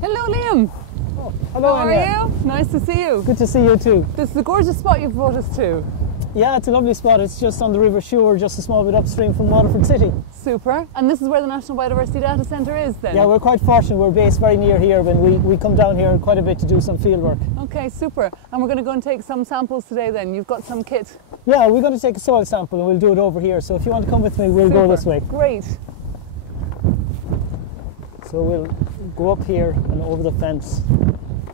Hello, Liam. Oh, hello, How are Anja. you? Nice to see you. Good to see you too. This is a gorgeous spot you've brought us to. Yeah, it's a lovely spot. It's just on the River Suir, just a small bit upstream from Waterford City. Super. And this is where the National Biodiversity Data Centre is then? Yeah, we're quite fortunate. We're based very near here when we come down here quite a bit to do some field work. Okay, super. And we're going to go and take some samples today then. You've got some kit. Yeah, we're going to take a soil sample and we'll do it over here. So if you want to come with me, we'll go this way. Great. So we'll go up here and over the fence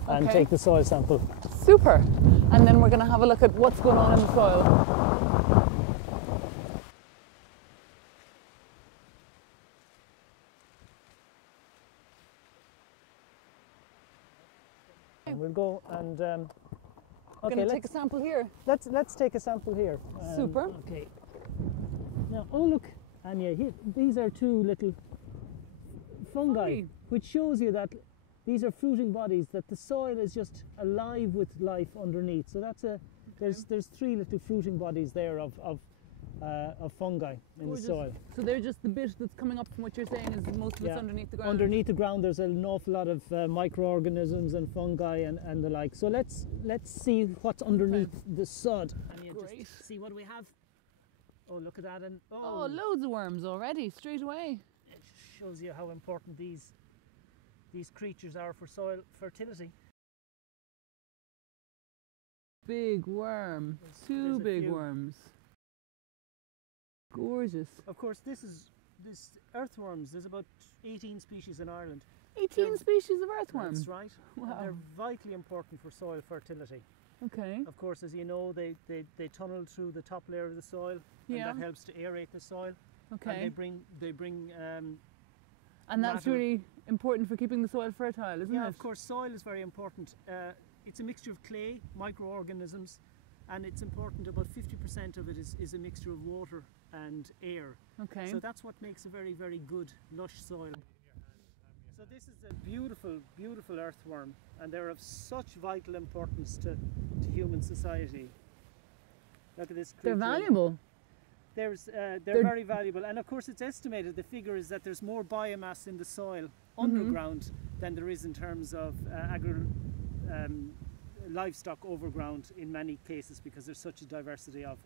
and take the soil sample. Super. And then we're going to have a look at what's going on in the soil. And we'll go and We're going to take a sample here. Let's take a sample here. Super. Okay. Now, oh look, Anja, here, these are two little fungi, which shows you that these are fruiting bodies, that the soil is just alive with life underneath. So that's there's three little fruiting bodies there of fungi in the soil. So they're just the bit that's coming up from what you're saying is most of it's underneath the ground? Underneath the ground there's an awful lot of microorganisms and fungi and the like. So let's see what's underneath the sod. Great. Just see what we have. Oh, look at that. And oh, loads of worms already, straight away. It shows you how important these creatures are for soil fertility. Big worm. Two big worms. Gorgeous. Of course, this earthworms. There's about 18 species in Ireland. 18 species of earthworms? That's right. Wow. And they're vitally important for soil fertility. Okay. Of course, as you know, they tunnel through the top layer of the soil, and that helps to aerate the soil. Okay. And they bring and that's really important for keeping the soil fertile, isn't it? Yeah, of course, soil is very important. It's a mixture of clay, microorganisms, and it's important. About 50% of it is a mixture of water and air. Okay. So that's what makes a very, very good, lush soil. So this is a beautiful, beautiful earthworm, and they're of such vital importance to human society. Look at this creature. They're valuable. They're very valuable, and of course it's estimated, the figure is that there's more biomass in the soil underground than there is in terms of livestock overground in many cases, because there's such a diversity of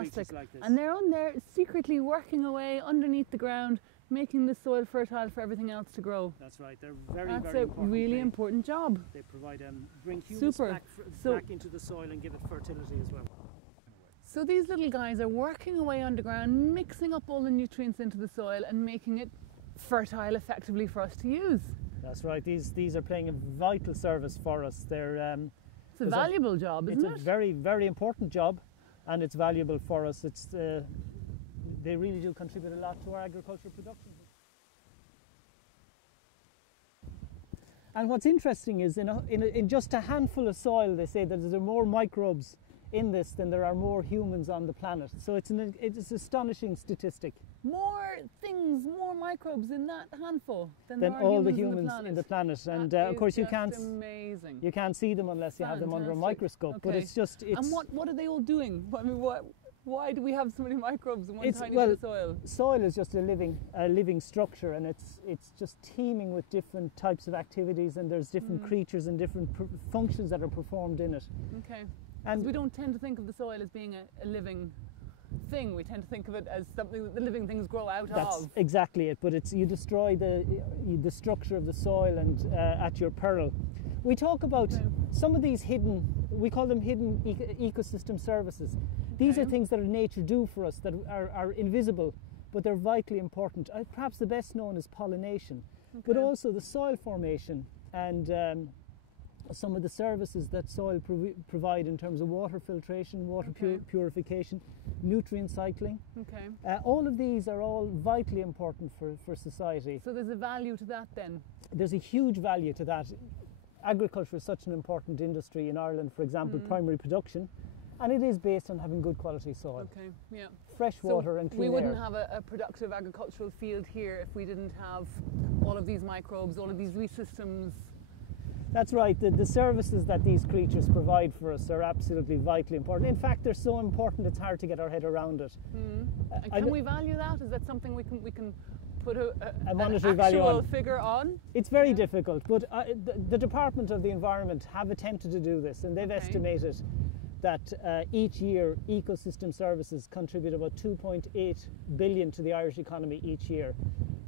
creatures like this. And they're on there secretly working away underneath the ground, making the soil fertile for everything else to grow. That's right. They're very That's very important. Really important job. They provide bring humus back into the soil and give it fertility as well. So these little guys are working away underground, mixing up all the nutrients into the soil and making it fertile effectively for us to use. That's right. These are playing a vital service for us. They're it's a valuable job, isn't it? It's a very, very important job, and it's valuable for us. It's they really do contribute a lot to our agricultural production. And what's interesting is in just a handful of soil, they say that there are more microbes in this than there are more humans on the planet. So it's an astonishing statistic. More things, more microbes in that handful than all the humans in the planet. And of course you can't see them unless you have them under a microscope. Okay. But it's and what are they all doing? I mean, why do we have so many microbes in one tiny bit of soil? Soil is just a living structure, and it's just teeming with different types of activities, and there's different creatures and different functions that are performed in it. Okay. And we don't tend to think of the soil as being a living thing. We tend to think of it as something that the living things grow out of. That's exactly it. But you destroy the structure of the soil, and at your peril. We talk about some of these we call them hidden ecosystem services. These are things that nature do for us that are invisible, but they're vitally important. Perhaps the best known is pollination, but also the soil formation and some of the services that soil provide in terms of water filtration, water purification, nutrient cycling. All of these are all vitally important for society. So there's a value to that then? There's a huge value to that. Agriculture is such an important industry in Ireland, for example, primary production, and it is based on having good quality soil. Fresh water and clean air. We wouldn't have a productive agricultural field here if we didn't have all of these microbes, all of these wee systems. That's right. The services that these creatures provide for us are absolutely vitally important. In fact, they're so important it's hard to get our head around it. And can we value that? Is that something we can put an monetary value actual on. figure on? It's very difficult, but the Department of the Environment have attempted to do this, and they've estimated that each year ecosystem services contribute about 2.8 billion to the Irish economy each year.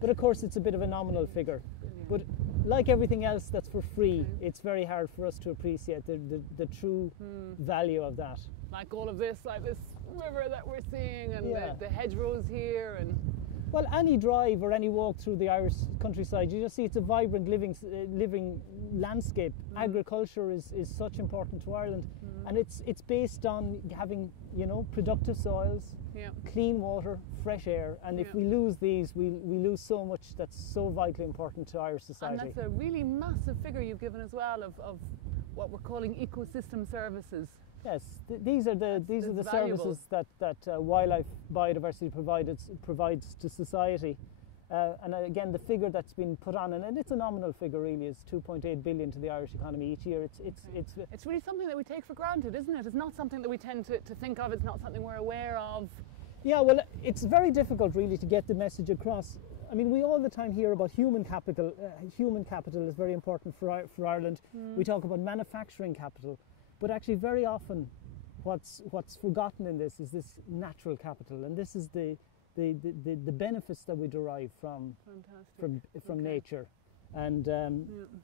But of course it's a bit of a nominal figure. But like everything else that's for free, it's very hard for us to appreciate the true value of that. Like all of this, like this river that we're seeing, and the hedgerows here, and well, any drive or any walk through the Irish countryside, you just see it's a vibrant, living landscape. Agriculture is such important to Ireland, and it's based on having, you know, productive soils, clean water, fresh air, and if we lose these, we lose so much that's so vitally important to Irish society. And that's a really massive figure you've given as well of what we're calling ecosystem services. Yes, these are the services that wildlife biodiversity provides to society, and again the figure that's been put on, and it's a nominal figure really, is 2.8 billion to the Irish economy each year. It's really something that we take for granted, isn't it? It's not something that we tend to think of. It's not something we're aware of. Yeah, well, it's very difficult really to get the message across. I mean, we all the time hear about human capital. Human capital is very important for Ireland. We talk about manufacturing capital. But actually, very often, what's forgotten in this is this natural capital, and this is the benefits that we derive from nature, and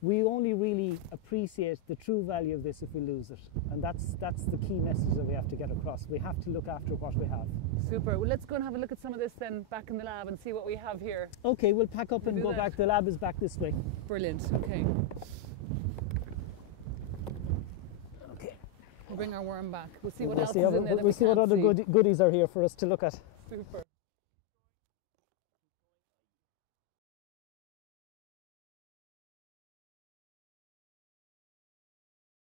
we only really appreciate the true value of this if we lose it, and that's the key message that we have to get across. We have to look after what we have. Super. Well, let's go and have a look at some of this then back in the lab and see what we have here. Okay, we'll pack up and go back. The lab is back this way. Brilliant. Okay. We'll bring our worm back. We'll see what else is in there that we can't see. We'll see what other goodies are here for us to look at. Super.